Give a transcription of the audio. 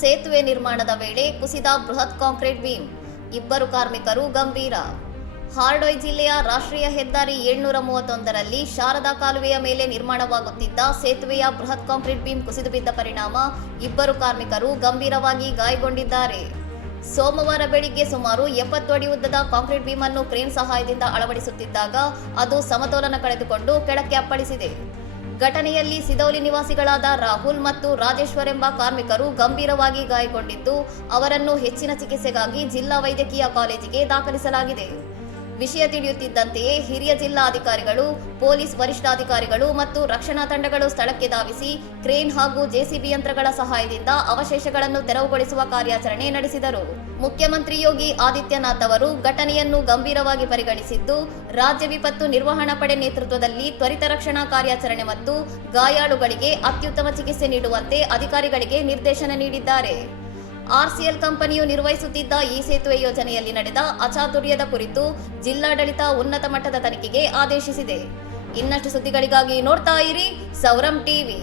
ಸೇತುವೆ ನಿರ್ಮಾಣದ ವೇಳೆ ಕುಸಿದ ಬೃಹತ್ ಕಾಂಕ್ರೀಟ್ ಬೀಮ್, ಇಬ್ಬರು ಕಾರ್ಮಿಕರು ಗಂಭೀರ. ಹಾರ್ಡೋಯ್ ಜಿಲ್ಲೆಯ ರಾಷ್ಟ್ರೀಯ ಹೆದ್ದಾರಿ 731ರಲ್ಲಿ ಶಾರದಾ ಕಾಲುವೆಯ ಮೇಲೆ ನಿರ್ಮಾಣವಾಗುತ್ತಿದ್ದ ಸೇತುವೆಯ ಬೃಹತ್ ಕಾಂಕ್ರೀಟ್ ಬೀಮ್ ಕುಸಿದು ಬಿದ್ದ ಪರಿಣಾಮ ಇಬ್ಬರು ಕಾರ್ಮಿಕರು ಗಂಭೀರವಾಗಿ ಗಾಯಗೊಂಡಿದ್ದಾರೆ. ಸೋಮವಾರ ಬೆಳಿಗ್ಗೆ ಸುಮಾರು 70 ಅಡಿ ಉದ್ದದ ಕಾಂಕ್ರೀಟ್ ಬೀಮ್ ಅನ್ನು ಕ್ರೇನ್ ಸಹಾಯದಿಂದ ಅಳವಡಿಸುತ್ತಿದ್ದಾಗ ಅದು ಸಮತೋಲನ ಕಳೆದುಕೊಂಡು ಕೆಳಕ್ಕೆ ಅಪ್ಪಳಿಸಿದೆ. ಘಟನೆಯಲ್ಲಿ ಸಿದೌಲಿ ನಿವಾಸಿಗಳಾದ ರಾಹುಲ್ ಮತ್ತು ರಾಜೇಶ್ವರ್ ಎಂಬ ಕಾರ್ಮಿಕರು ಗಂಭೀರವಾಗಿ ಗಾಯಗೊಂಡಿದ್ದು, ಅವರನ್ನು ಹೆಚ್ಚಿನ ಚಿಕಿತ್ಸೆಗಾಗಿ ಜಿಲ್ಲಾ ವೈದ್ಯಕೀಯ ಕಾಲೇಜಿಗೆ ದಾಖಲಿಸಲಾಗಿದೆ. ವಿಷಯ ತಿಳಿಯುತ್ತಿದ್ದಂತೆಯೇ ಹಿರಿಯ ಜಿಲ್ಲಾಧಿಕಾರಿಗಳು, ಪೊಲೀಸ್ ವರಿಷ್ಠಾಧಿಕಾರಿಗಳು ಮತ್ತು ರಕ್ಷಣಾ ತಂಡಗಳು ಸ್ಥಳಕ್ಕೆ ಧಾವಿಸಿ ಕ್ರೇನ್ ಹಾಗೂ ಜೆಸಿಬಿ ಯಂತ್ರಗಳ ಸಹಾಯದಿಂದ ಅವಶೇಷಗಳನ್ನು ತೆರವುಗೊಳಿಸುವ ಕಾರ್ಯಾಚರಣೆ ನಡೆಸಿದರು. ಮುಖ್ಯಮಂತ್ರಿ ಯೋಗಿ ಆದಿತ್ಯನಾಥ್ ಅವರು ಘಟನೆಯನ್ನು ಗಂಭೀರವಾಗಿ ಪರಿಗಣಿಸಿದ್ದು, ರಾಜ್ಯ ವಿಪತ್ತು ನಿರ್ವಹಣಾ ಪಡೆ ನೇತೃತ್ವದಲ್ಲಿ ತ್ವರಿತ ರಕ್ಷಣಾ ಕಾರ್ಯಾಚರಣೆ ಮತ್ತು ಗಾಯಾಳುಗಳಿಗೆ ಅತ್ಯುತ್ತಮ ಚಿಕಿತ್ಸೆ ನೀಡುವಂತೆ ಅಧಿಕಾರಿಗಳಿಗೆ ನಿರ್ದೇಶನ ನೀಡಿದ್ದಾರೆ. ಆರ್ಸಿಎಲ್ ಕಂಪನಿಯು ನಿರ್ವಹಿಸುತ್ತಿದ್ದ ಈ ಸೇತುವೆ ಯೋಜನೆಯಲ್ಲಿ ನಡೆದ ಅಚಾತುರ್ಯದ ಕುರಿತು ಜಿಲ್ಲಾಡಳಿತ ಉನ್ನತ ಮಟ್ಟದ ತನಿಖೆಗೆ ಆದೇಶಿಸಿದೆ. ಇನ್ನಷ್ಟು ಸುದ್ದಿಗಳಿಗಾಗಿ ನೋಡ್ತಾ ಇರಿ ಸೌರಂ ಟಿವಿ.